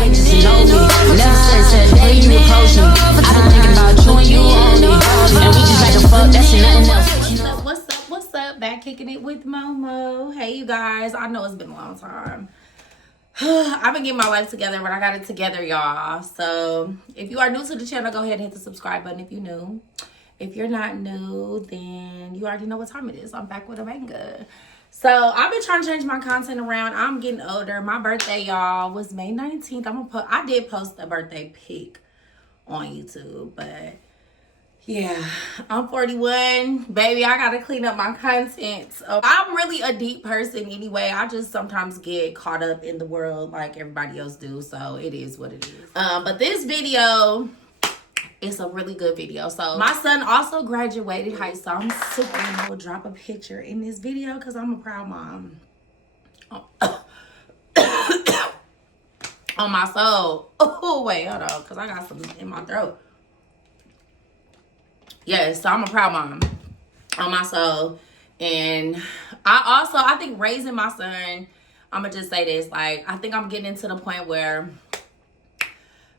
getting to know me. Never since the day you approached me, I've been thinking about you and you only. And we just like a fuck, that's nothing else. What's up? Back kicking it with Momo. Hey, you guys. I know it's been a long time. I've been getting my life together, but I got it together, y'all. So if you are new to the channel, go ahead and hit the subscribe button if you're new. If you're not new, then you already know what time it is. I'm back with a banger. So I've been trying to change my content around. I'm getting older. My birthday, y'all, was May 19th. I did post a birthday pic on YouTube, but yeah, I'm 41. Baby, I gotta clean up my content. So I'm really a deep person anyway. I just sometimes get caught up in the world like everybody else do. So it is what it is. But this video, it's a really good video. So my son also graduated high school. I'm super gonna drop a picture in this video because I'm a proud mom. On my soul. Oh, wait, hold on, because I got something in my throat. Yes, so I'm a proud mom on my soul. And I think raising my son, I'm going to just say this. Like, I think I'm getting into the point where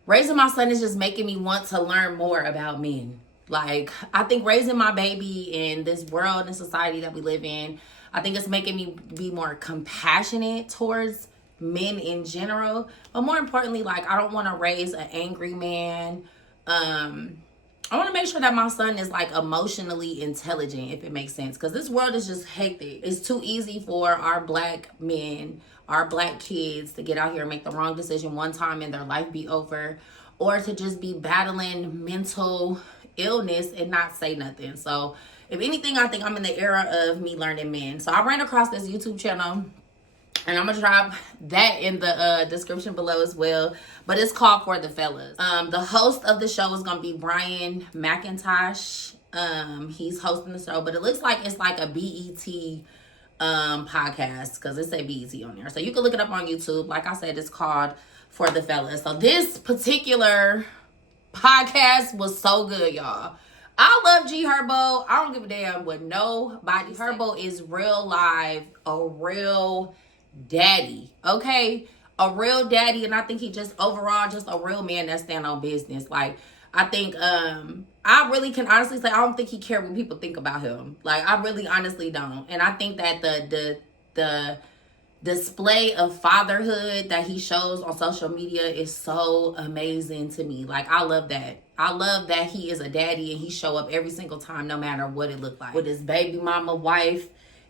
raising my son is just making me want to learn more about men. Like, I think raising my baby in this world and society that we live in, I think it's making me be more compassionate towards men in general. But more importantly, like, I don't want to raise an angry man. I want to make sure that my son is like emotionally intelligent, if it makes sense. Because this world is just hectic. It's too easy for our black men, our black kids to get out here and make the wrong decision one time and their life be over. Or to just be battling mental illness and not say nothing. So if anything, I think I'm in the era of me learning men. So I ran across this YouTube channel. And I'm going to drop that in the description below as well. But it's called For the Fellas. The host of the show is going to be Brian McIntosh. He's hosting the show. But it looks like it's like a BET podcast. Because it say BET on there. So you can look it up on YouTube. Like I said, it's called For the Fellas. So this particular podcast was so good, y'all. I love G Herbo. I don't give a damn what nobody. Herbo is real live. A real daddy, okay? A real daddy. And I think he just overall just a real man that stand on business. Like, I think I really can honestly say I don't think he cares what people think about him. Like, I really honestly don't. And I think that the display of fatherhood that he shows on social media is so amazing to me. Like, I love that. I love that he is a daddy and he show up every single time, no matter what it looked like, with his baby mama, wife,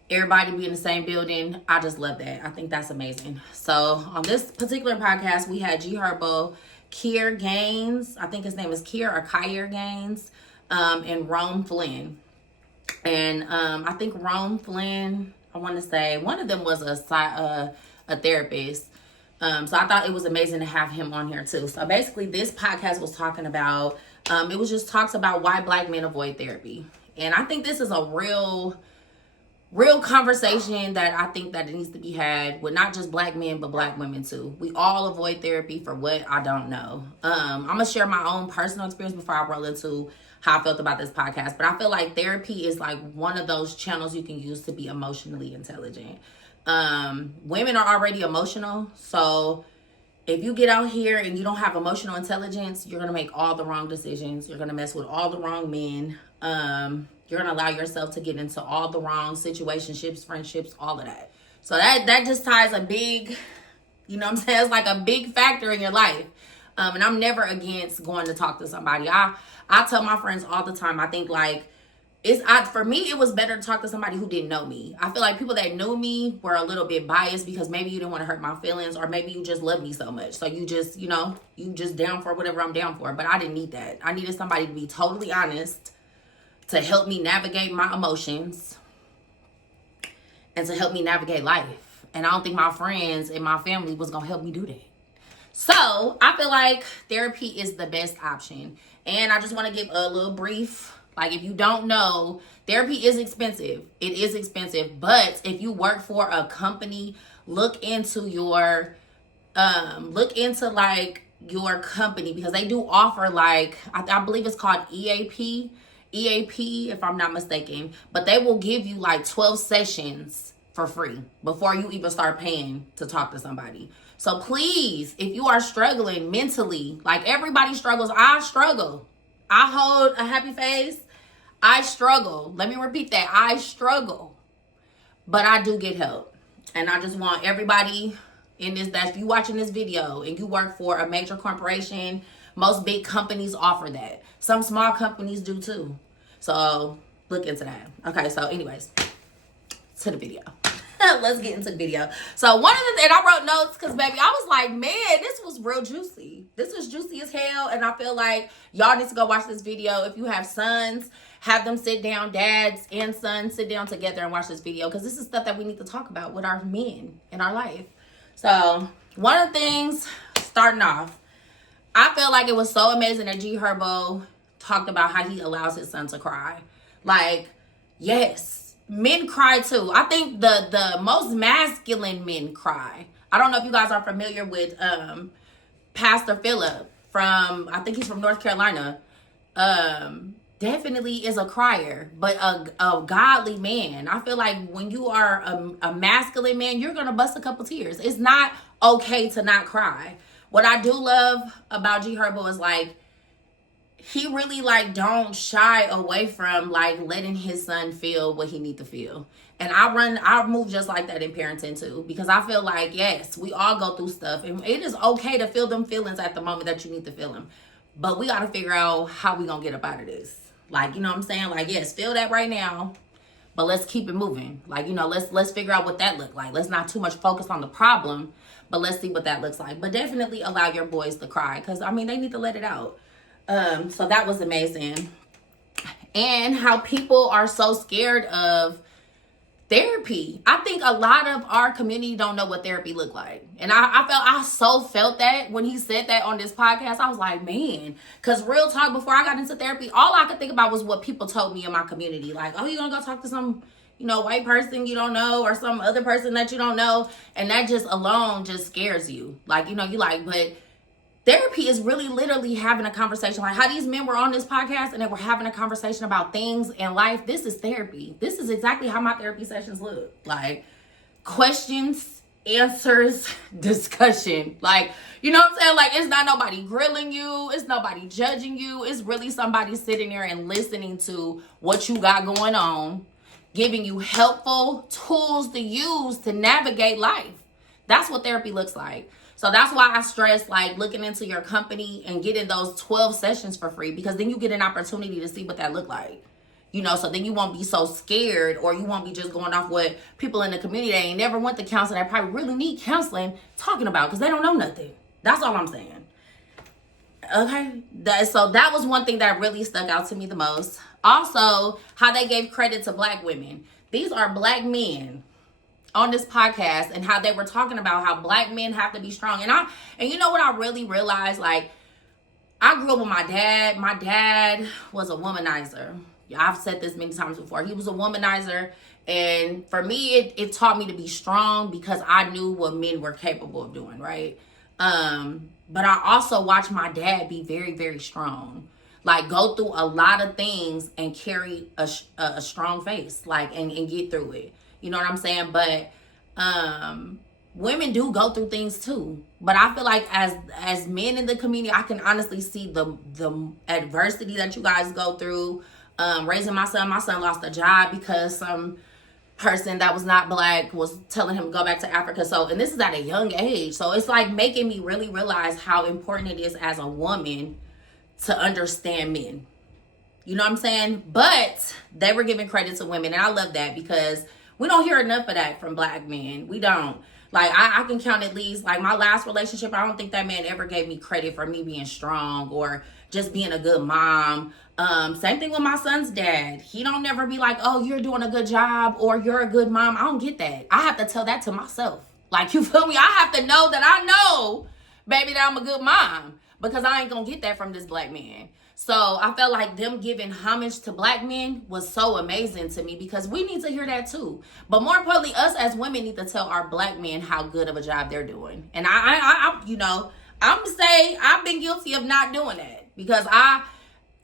everybody be in the same building. I just love that. I think that's amazing. So on this particular podcast, we had G Herbo, Kier Gaines, I think his name is Kier or Kier Gaines, and Rome Flynn. And I think Rome Flynn, I want to say one of them was a therapist. So I thought it was amazing to have him on here too. So basically this podcast was talking about, it was just talks about why black men avoid therapy. And I think this is a real conversation that I think that it needs to be had with not just black men, but black women too. We all avoid therapy for what? I don't know. I'm going to share my own personal experience before I roll into how I felt about this podcast. But I feel like therapy is like one of those channels you can use to be emotionally intelligent. Women are already emotional. So if you get out here and you don't have emotional intelligence, you're going to make all the wrong decisions. You're going to mess with all the wrong men. You're going to allow yourself to get into all the wrong situationships, friendships, all of that. So that just ties a big, you know what I'm saying? It's like a big factor in your life. And I'm never against going to talk to somebody. I tell my friends all the time, I think like, for me, it was better to talk to somebody who didn't know me. I feel like people that knew me were a little bit biased because maybe you didn't want to hurt my feelings, or maybe you just love me so much. So you just, you just down for whatever I'm down for. But I didn't need that. I needed somebody to be totally honest, to help me navigate my emotions, and to help me navigate life. And I don't think my friends and my family was going to help me do that. So I feel like therapy is the best option. And I just want to give a little brief. Like, if you don't know, therapy is expensive. It is expensive. But if you work for a company, look into your company, because they do offer like, I believe it's called EAP, if I'm not mistaken. But they will give you like 12 sessions for free before you even start paying to talk to somebody. So please, if you are struggling mentally, like everybody struggles, I struggle. I hold a happy face. I struggle. Let me repeat that. I struggle. But I do get help. And I just want everybody in this, that if you watching this video and you work for a major corporation, most big companies offer that. Some small companies do too. So look into that. Okay, so anyways, to the video. Let's get into the video. So one of the things, I wrote notes because baby, I was like, man, this was real juicy. This was juicy as hell. And I feel like y'all need to go watch this video. If you have sons, have them sit down, dads and sons sit down together and watch this video, because this is stuff that we need to talk about with our men in our life. So one of the things, starting off, I feel like it was so amazing that G Herbo talked about how he allows his son to cry. Like, yes. Men cry too. I think the most masculine men cry. I don't know if you guys are familiar with Pastor Philip from, I think he's from North Carolina. Definitely is a crier, but a godly man. I feel like when you are a masculine man, you're going to bust a couple tears. It's not okay to not cry. What I do love about G Herbo is like, he really like don't shy away from like letting his son feel what he need to feel. And I move just like that in parenting too, because I feel like, yes, we all go through stuff and it is okay to feel them feelings at the moment that you need to feel them. But we got to figure out how we gonna get up out of this. Like, you know what I'm saying? Like, yes, feel that right now, but let's keep it moving. Like, you know, let's figure out what that look like. Let's not too much focus on the problem, but let's see what that looks like. But definitely allow your boys to cry, because I mean, they need to let it out. So that was amazing. And how people are so scared of therapy. I think a lot of our community don't know what therapy look like. And I so felt that when he said that on this podcast. I was like, man, because real talk, before I got into therapy, all I could think about was what people told me in my community. Like, oh, you're gonna go talk to some, you know, white person you don't know, or some other person that you don't know. And that just alone just scares you. Like, you know, you like, but therapy is really literally having a conversation. Like how these men were on this podcast and they were having a conversation about things in life. This is therapy. This is exactly how my therapy sessions look. Like questions, answers, discussion. Like, you know what I'm saying? Like, it's not nobody grilling you. It's nobody judging you. It's really somebody sitting there and listening to what you got going on, giving you helpful tools to use to navigate life. That's what therapy looks like. So that's why I stress like looking into your company and getting those 12 sessions for free, because then you get an opportunity to see what that look like. You know, so then you won't be so scared, or you won't be just going off what people in the community that ain't never went to counseling, that probably really need counseling, talking about, because they don't know nothing. That's all I'm saying. Okay, so that was one thing that really stuck out to me the most. Also, how they gave credit to black women. These are black men on this podcast, and how they were talking about how black men have to be strong. And you know what I really realized? Like, I grew up with my dad. My dad was a womanizer. I've said this many times before. He was a womanizer. And for me, it taught me to be strong, because I knew what men were capable of doing, right? But I also watched my dad be very, very strong. Like, go through a lot of things and carry a strong face, like, and get through it. You know what I'm saying? But women do go through things too. But I feel like as men in the community, I can honestly see the adversity that you guys go through. Raising my son lost a job because some person that was not black was telling him to go back to Africa. So, and this is at a young age. So it's like making me really realize how important it is as a woman to understand men. You know what I'm saying? But they were giving credit to women, and I love that, because we don't hear enough of that from black men. We don't. Like, I can count at least, like, my last relationship, I don't think that man ever gave me credit for me being strong or just being a good mom. Same thing with my son's dad. He don't never be like, oh, you're doing a good job, or you're a good mom. I don't get that. I have to tell that to myself. Like, you feel me? I have to know that I know, baby, that I'm a good mom, because I ain't gonna get that from this black man. So I felt like them giving homage to black men was so amazing to me, because we need to hear that too. But more importantly, us as women need to tell our black men how good of a job they're doing. And I you know, I'm gonna say I've been guilty of not doing that, because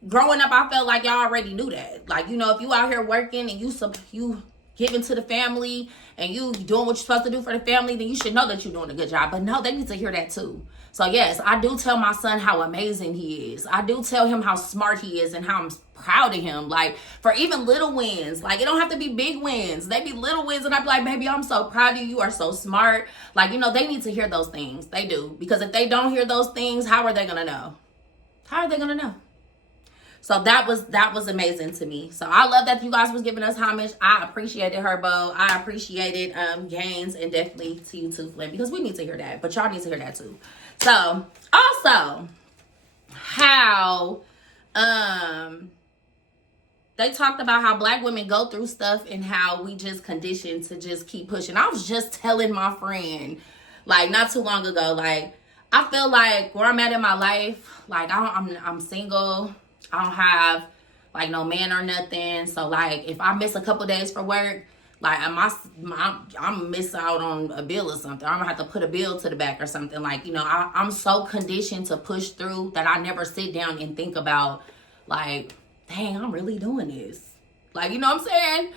growing up, I felt like y'all already knew that. Like, you know, if you out here working and you giving to the family and you doing what you're supposed to do for the family, then you should know that you're doing a good job. But no, they need to hear that too. So yes, I do tell my son how amazing he is. I do tell him how smart he is and how I'm proud of him. Like, for even little wins. Like, it don't have to be big wins. They be little wins and I be like, baby, I'm so proud of you. You are so smart. Like, you know, they need to hear those things. They do. Because if they don't hear those things, how are they going to know? How are they going to know? So that was amazing to me. So I love that you guys was giving us homage. I appreciated Herbo. I appreciated Gaines, and definitely to you too, Flynn, because we need to hear that. But y'all need to hear that too. So also how they talked about how Black women go through stuff and how we just conditioned to just keep pushing. I was just telling my friend, like, not too long ago, like, I feel like where I'm at in my life, like, I'm single. I don't have, like, no man or nothing. So, like, if I miss a couple days for work, like, I'm miss out on a bill or something. I'm going to have to put a bill to the back or something. Like, you know, I'm so conditioned to push through that I never sit down and think about, like, dang, I'm really doing this. Like, you know what I'm saying?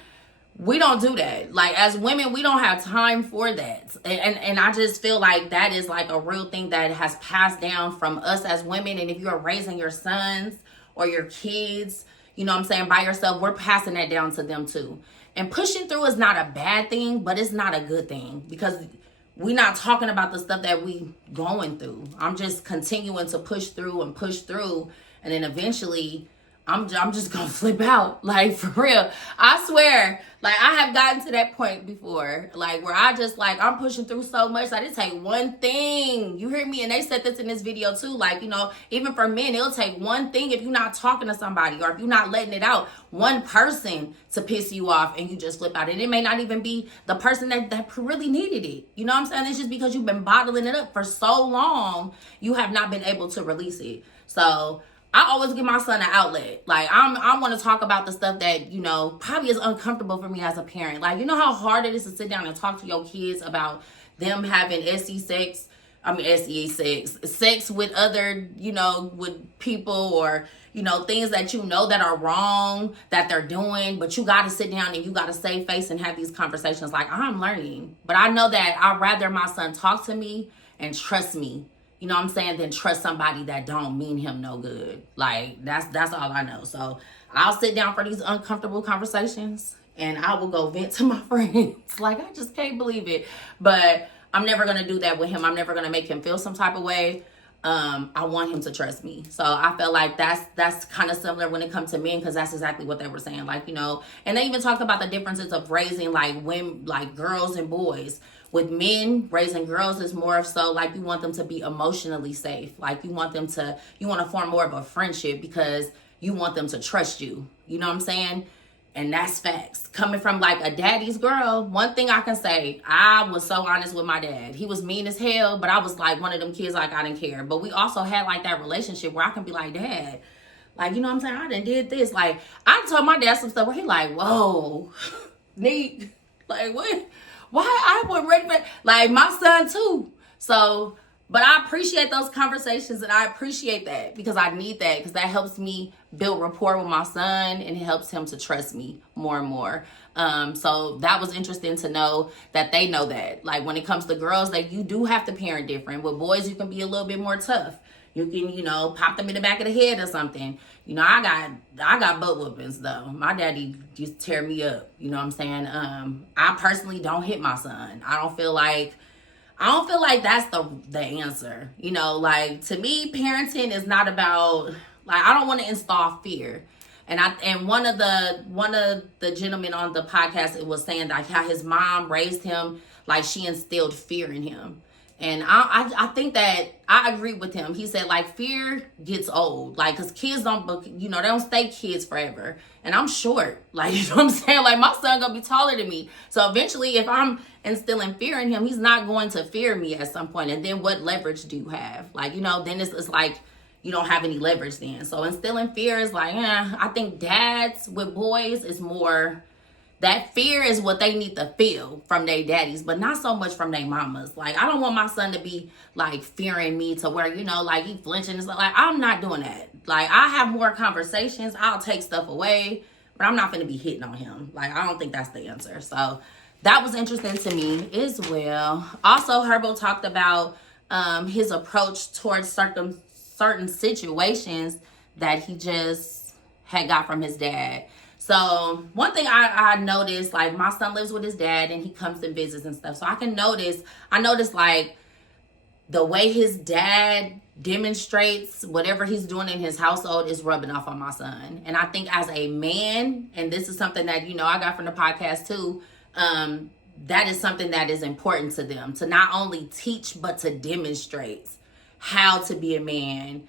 We don't do that. Like, as women, we don't have time for that. And I just feel like that is, like, a real thing that has passed down from us as women. And if you're raising your sons or your kids, you know what I'm saying, by yourself, we're passing that down to them too. And pushing through is not a bad thing, but it's not a good thing, because we're not talking about the stuff that we going through. I'm just continuing to push through, and then eventually I'm just gonna flip out. Like, for real. I swear, like, I have gotten to that point before, like, where I just, like, I'm pushing through so much. I just take one thing. You hear me? And they said this in this video too. Like, you know, even for men, it'll take one thing if you're not talking to somebody or if you're not letting it out. One person to piss you off and you just flip out. And it may not even be the person that really needed it. You know what I'm saying? It's just because you've been bottling it up for so long, you have not been able to release it. So I always give my son an outlet. Like, I want to talk about the stuff that, you know, probably is uncomfortable for me as a parent. Like, you know how hard it is to sit down and talk to your kids about them having sex with other, you know, with people, or, you know, things that you know that are wrong that they're doing, but you got to sit down and you got to save face and have these conversations. Like, I'm learning, but I know that I'd rather my son talk to me and trust me, you know what I'm saying, than trust somebody that don't mean him no good. Like, that's all I know. So I'll sit down for these uncomfortable conversations and I will go vent to my friends. Like, I just can't believe it. But I'm never going to do that with him. I'm never going to make him feel some type of way. I want him to trust me. So I feel like that's kind of similar when it comes to men, because that's exactly what they were saying. Like, you know, and they even talked about the differences of raising, like, women, like girls and boys. With men, raising girls is more of so, like, you want them to be emotionally safe. Like, you want to form more of a friendship because you want them to trust you. You know what I'm saying? And that's facts. Coming from, like, a daddy's girl, one thing I can say, I was so honest with my dad. He was mean as hell, but I was, like, one of them kids, like, I didn't care. But we also had, like, that relationship where I can be like, Dad, like, you know what I'm saying? I done did this. Like, I told my dad some stuff where he like, whoa, neat. Like, what? Why I wasn't ready for, like, my son too. So, but I appreciate those conversations, and I appreciate that because I need that, because that helps me build rapport with my son and it helps him to trust me more and more. So that was interesting to know that they know that. Like, when it comes to girls, that you do have to parent different. With boys, you can be a little bit more tough. You can, you know, pop them in the back of the head or something. You know, I got butt whoopings though. My daddy used to tear me up. You know what I'm saying? I personally don't hit my son. I don't feel like that's the answer. You know, like, to me, parenting is not about, like, I don't want to install fear. And one of the gentlemen on the podcast, it was saying like how his mom raised him, like, she instilled fear in him. And I think that I agree with him. He said, like, fear gets old. Like, because kids don't, you know, they don't stay kids forever. And I'm short. Like, you know what I'm saying? Like, my son going to be taller than me. So eventually, if I'm instilling fear in him, he's not going to fear me at some point. And then what leverage do you have? Like, you know, then it's like you don't have any leverage then. So instilling fear is like, I think dads with boys is more, that fear is what they need to feel from their daddies, but not so much from their mamas. Like, I don't want my son to be, like, fearing me to where, you know, like, he flinching and stuff. Like, I'm not doing that. Like, I have more conversations. I'll take stuff away. but I'm not going to be hitting on him. Like, I don't think that's the answer. So that was interesting to me as well. Also, Herbo talked about his approach towards certain situations that he just had got from his dad. So one thing I noticed, like, my son lives with his dad and he comes and visits and stuff. So I noticed like the way his dad demonstrates whatever he's doing in his household is rubbing off on my son. And I think as a man, and this is something that, you know, I got from the podcast too, that is something that is important to them, to not only teach, but to demonstrate how to be a man.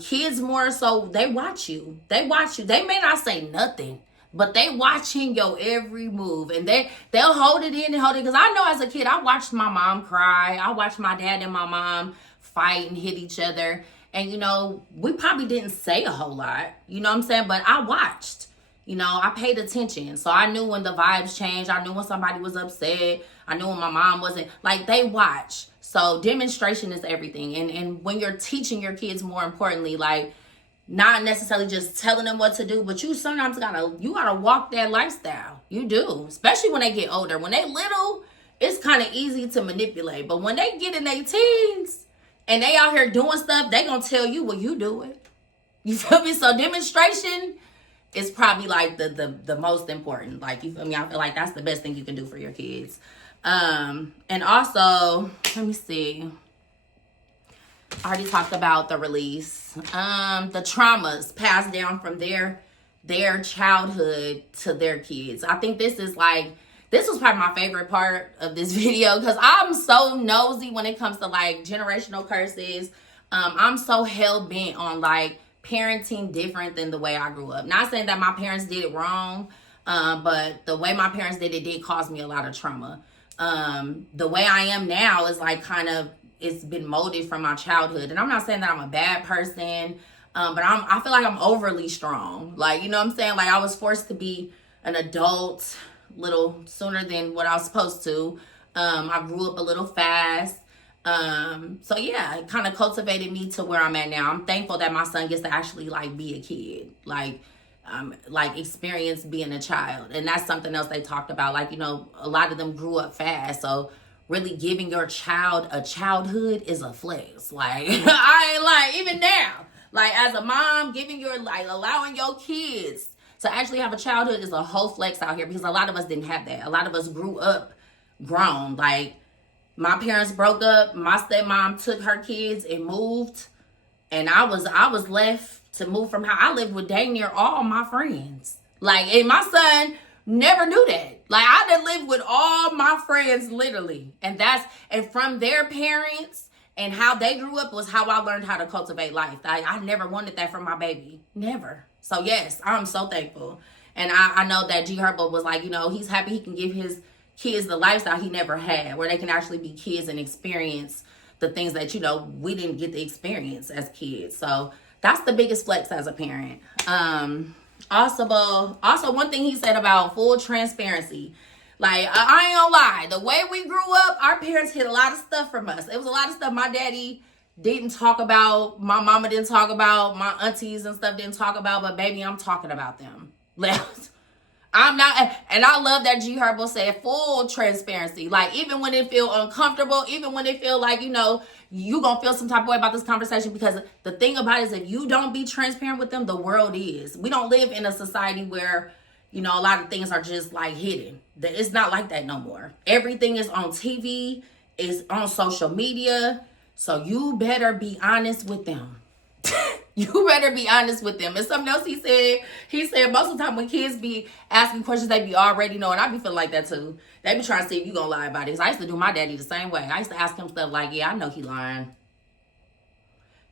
Kids more so, they watch you. They may not say nothing, but they watching your every move, and they'll hold it in and hold it. Because I know as a kid, I watched my mom cry. I watched my dad and my mom fight and hit each other. And, you know, we probably didn't say a whole lot, you know what I'm saying? But I watched, you know, I paid attention. So I knew when the vibes changed. I knew when somebody was upset. I knew when my mom wasn't. Like, they watch. So demonstration is everything. And when you're teaching your kids, more importantly, like, not necessarily just telling them what to do, but you sometimes gotta walk that lifestyle. You do, especially when they get older. When they little, it's kind of easy to manipulate. But when they get in their teens and they out here doing stuff, they gonna tell you, well, you do it. You feel me? So demonstration is probably like the most important. Like, you feel me? I feel like that's the best thing you can do for your kids. And also, let me see. I already talked about the release. The traumas passed down from their childhood to their kids. I think this was probably my favorite part of this video, because I'm so nosy when it comes to like generational curses. I'm so hell-bent on like parenting different than the way I grew up. Not saying that my parents did it wrong, but the way my parents did it did cause me a lot of trauma. The way I am now is like it's been molded from my childhood. And I'm not saying that I'm a bad person, but I feel like I'm overly strong. Like, you know what I'm saying? Like, I was forced to be an adult a little sooner than what I was supposed to. I grew up a little fast. So yeah, it kind of cultivated me to where I'm at now. I'm thankful that my son gets to actually like be a kid, like experience being a child. And that's something else they talked about. Like, you know, a lot of them grew up fast. So really giving your child a childhood is a flex. Like, I ain't like, even now, like as a mom, allowing your kids to actually have a childhood is a whole flex out here, because a lot of us didn't have that. A lot of us grew up grown. Like, my parents broke up. My stepmom took her kids and moved. And I was left to move from how I lived with dang near all my friends. Like, and my son never knew that. Like, I done lived with all my friends, literally. And from their parents and how they grew up was how I learned how to cultivate life. I never wanted that from my baby. Never. So yes, I'm so thankful. And I know that G Herbo was like, you know, he's happy he can give his kids the lifestyle he never had, where they can actually be kids and experience the things that, you know, we didn't get to experience as kids. So that's the biggest flex as a parent. Also, one thing he said about full transparency. Like, I ain't gonna lie, the way we grew up, our parents hid a lot of stuff from us. It was a lot of stuff my daddy didn't talk about, my mama didn't talk about, my aunties and stuff didn't talk about, but baby, I'm talking about them. I'm not, and I love that G Herbo said full transparency. Like, even when it feel uncomfortable, even when it feel like, you know, you gonna feel some type of way about this conversation, because the thing about it is, if you don't be transparent with them, the world is. We don't live in a society where, you know, a lot of things are just like hidden. It's not like that no more. Everything is on TV, is on social media. So you better be honest with them. You better be honest with them. And something else he said most of the time when kids be asking questions, they be already knowing. I be feeling like that too. They be trying to see if you gonna lie about it. 'Cause I used to do my daddy the same way. I used to ask him stuff like, yeah, I know he lying,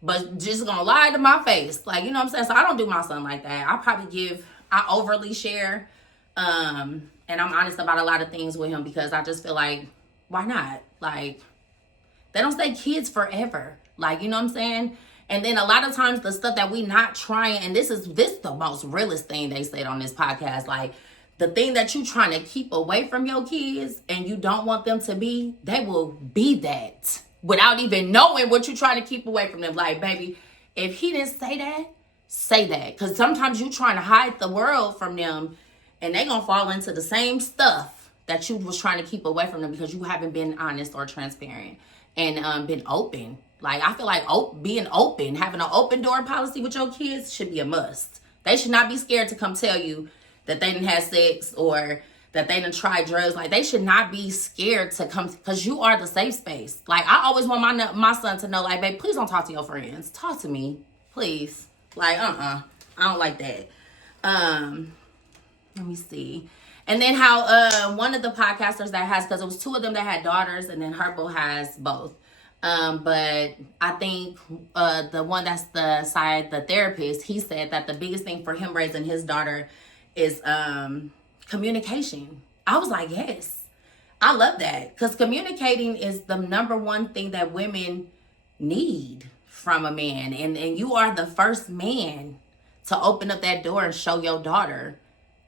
but just gonna lie to my face. Like, you know what I'm saying? So I don't do my son like that. I overly share. And I'm honest about a lot of things with him, because I just feel like, why not? Like, they don't stay kids forever. Like, you know what I'm saying? And then a lot of times the stuff that we not trying, and this the most realest thing they said on this podcast, like, the thing that you trying to keep away from your kids and you don't want them to be, they will be that without even knowing what you're trying to keep away from them. Like, baby, if he didn't say that, say that. Because sometimes you trying to hide the world from them, and they gonna fall into the same stuff that you was trying to keep away from them because you haven't been honest or transparent and been open. Like, I feel like being open, having an open door policy with your kids should be a must. They should not be scared to come tell you that they didn't have sex or that they didn't try drugs. Like, they should not be scared to come, because you are the safe space. Like, I always want my son to know, like, babe, please don't talk to your friends. Talk to me, please. Like, I don't like that. Let me see. And then how one of the podcasters that has, because it was two of them that had daughters, and then Herbo has both. But I think the one that's the therapist, he said that the biggest thing for him raising his daughter is communication. I was like, yes, I love that, because communicating is the number one thing that women need from a man, and you are the first man to open up that door and show your daughter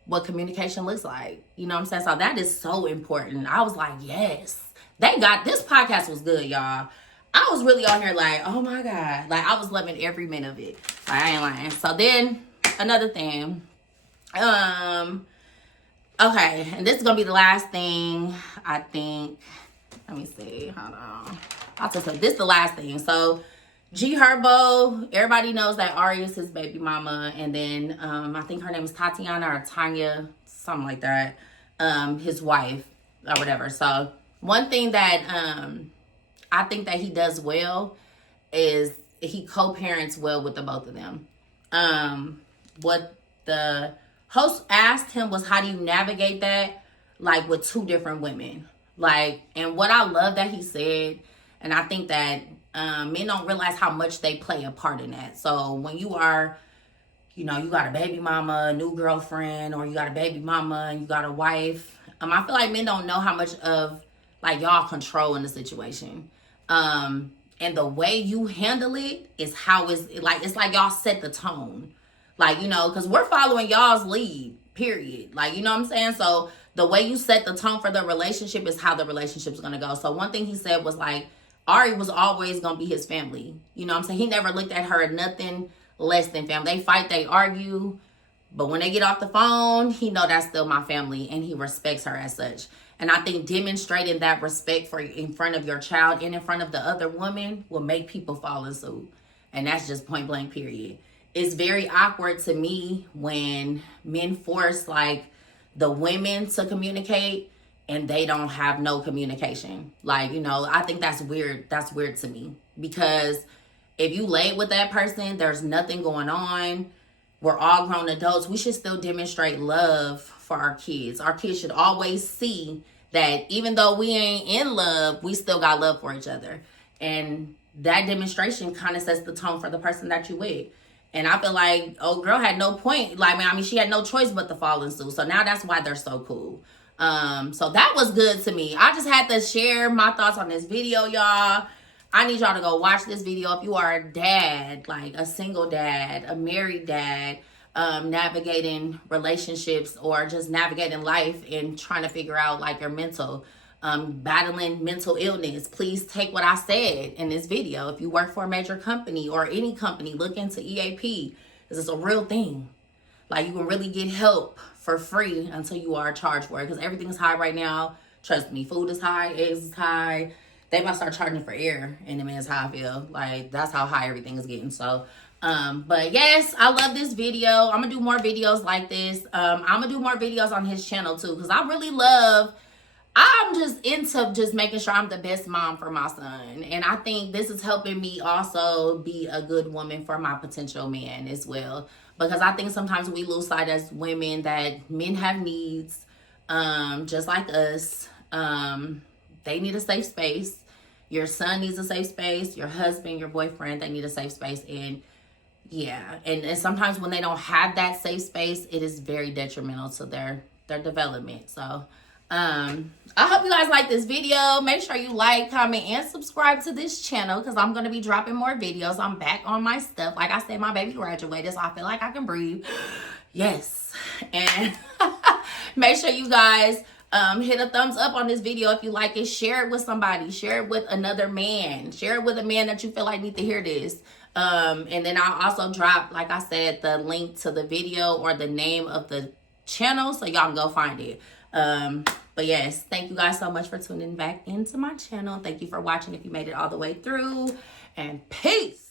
what communication looks like. You know what I'm saying? So that is so important. I was like, yes, this podcast was good, y'all. I was really on here like, oh my God. Like, I was loving every minute of it. Like, I ain't lying. So then another thing, okay, and this is gonna be the last thing, I think. Let me see, hold on. I'll just say this is the last thing. So G Herbo, everybody knows that Ari is his baby mama, and then I think her name is Tatiana or Tanya, something like that, his wife or whatever. So one thing that I think that he does well is he co-parents well with the both of them. What the host asked him was, how do you navigate that, like, with two different women? Like, and what I love that he said, and I think that men don't realize how much they play a part in that. So when you are, you know, you got a baby mama, a new girlfriend, or you got a baby mama and you got a wife, I feel like men don't know how much of, like, y'all control in the situation. And the way you handle it is how it's like y'all set the tone. Like, you know, because we're following y'all's lead, period. Like, you know what I'm saying? So the way you set the tone for the relationship is how the relationship's going to go. So one thing he said was, like, Ari was always going to be his family. You know what I'm saying? He never looked at her as nothing less than family. They fight, they argue, but when they get off the phone, he know that's still my family, and he respects her as such. And I think demonstrating that respect in front of your child and in front of the other woman will make people fall in suit. And that's just point blank, period. It's very awkward to me when men force, like, the women to communicate and they don't have no communication. Like, you know, I think that's weird. That's weird to me, because if you lay with that person, there's nothing going on. We're all grown adults. We should still demonstrate love for our kids. Our kids should always see that even though we ain't in love, we still got love for each other. And that demonstration kind of sets the tone for the person that you with. And I feel like old girl had no point. Like, I mean, she had no choice but to fall in suit. So now that's why they're so cool. So that was good to me. I just had to share my thoughts on this video, y'all. I need y'all to go watch this video if you are a dad, like a single dad, a married dad, navigating relationships or just navigating life and trying to figure out, like, your mental, battling mental illness. Please take what I said in this video. If you work for a major company or any company, look into EAP, because it's a real thing. Like, you can really get help for free until you are charged for it, because everything's high right now. Trust me, food is high, eggs is high. They might start charging for air, and I mean, that's how I feel. Like, that's how high everything is getting. So, but yes, I love this video. I'm gonna do more videos like this. I'm gonna do more videos on his channel too, because I'm just into just making sure I'm the best mom for my son. And I think this is helping me also be a good woman for my potential man as well. Because I think sometimes we lose sight as women that men have needs, just like us. They need a safe space. Your son needs a safe space. Your husband, your boyfriend, they need a safe space. And yeah, and sometimes when they don't have that safe space, it is very detrimental to their development. So I hope you guys like this video. Make sure you like, comment, and subscribe to this channel, because I'm going to be dropping more videos. I'm back on my stuff. Like I said, my baby graduated, so I feel like I can breathe. Yes. And make sure you guys Hit a thumbs up on this video if you like it. Share it with somebody. Share it with another man. Share it with a man that you feel like need to hear this. And then I'll also drop, like I said, the link to the video or the name of the channel so y'all can go find it. But yes, thank you guys so much for tuning back into my channel. Thank you for watching if you made it all the way through. And peace.